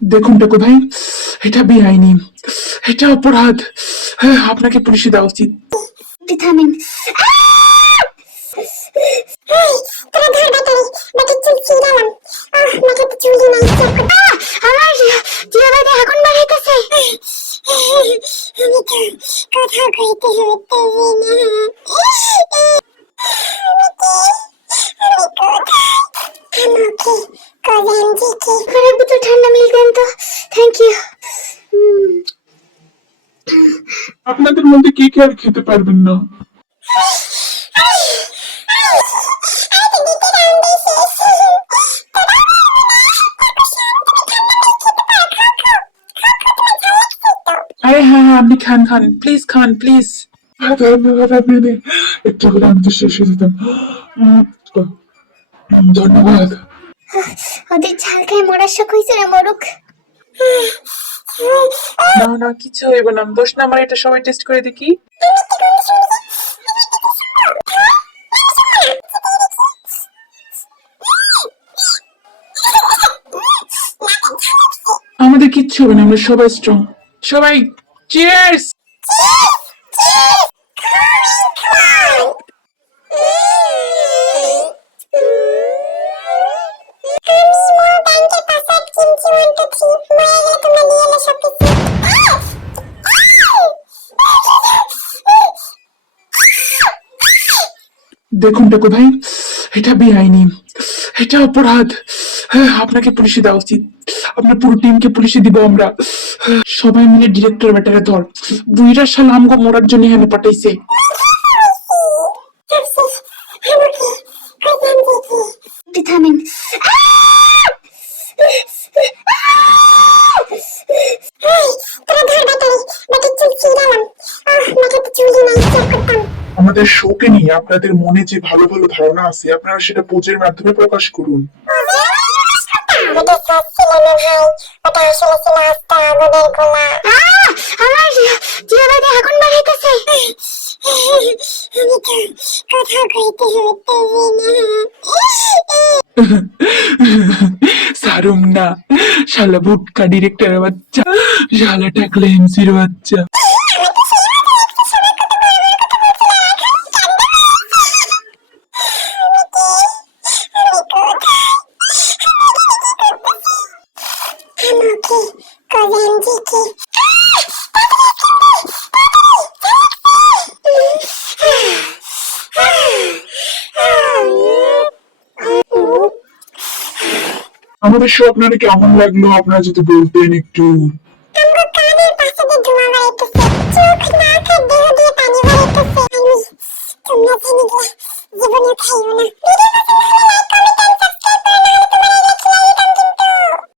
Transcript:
দেখুন টেকো ভাই, এটা বেআইনি, এটা অপরাধ। হ্যাঁ, আপনাকে পুলিশে দেওয়া উচিত। একটু থামেন। এই, তোরা ধর ব্যাটারি, ব্যাটারি চুল ছিঁড়ালাম। মাথাতে চুলই নাই, চেক কর। আমার জিয়া বাইরে আগুন বাড়াইতেছে। আমি তো কোথাও কইতে হইতেছি না। আমাকে করেন জি কি? ঘরের ভিতর ঠান্ডা মিল দেন তো, থ্যাংক ইউ। আপনাদের মধ্যে কে কে আর খেতে পারবেন না? আরে হ্যাঁ হ্যাঁ, আপনি খান খান, প্লিজ খান প্লিজ। ধন্যবাদ আপনাদের, একটু করে আমি তো শেষ হয়ে যেতাম। ধন্যবাদ। ওদের ঝাল খায় মরার শখ হয়েছে না, মরুক। না না, কিছু হইব না, দোষ না আমার, এটা সবাই টেস্ট করে দেখি। আমাদের কিচ্ছু হবে না, আমরা সবাই স্ট্রং। সবাই চিয়ার্স। দেখুন টেকো ভাই, এটা বেআইনি, এটা অপরাধ। হ্যাঁ, আপনাকে পুলিশে দেওয়া উচিত। আপনার পুরো টিমকে পুলিশে দিব আমরা। সবাই মিলে ডিরেক্টর ব্যাটারে ধর, বুইরা শালা আমগো মরার জন্য এখানে পাঠাইছে। একটু থামেন। আমাদের শোকে নিয়ে আপনাদের মনে যে ভালো ভালো ধারণা আছে, আপনারা সেটা পোজের মাধ্যমে প্রকাশ করুন। আমার জিয়া বাইরে আগুন বাড়াইতেছে। আমি তো কোথাও কইতে হইতেছি না। সারুম না, শালা ভুটকা ডিরেক্টরের বাচ্চা, শালা টাকলা এমসির বাচ্চা। করেন জি কি? আমাদের শো আপনারা কেমন লাগলো, আপনারা যদি বলতেন একটু। আমরা কানের পাশে দিয়ে ধোঁয়া বাড়াইতেছে, চোখ নাক আর দেহ দিয়ে পানি বাড়াইতেছে। তোমরা চিনি জীবনে খাইও না।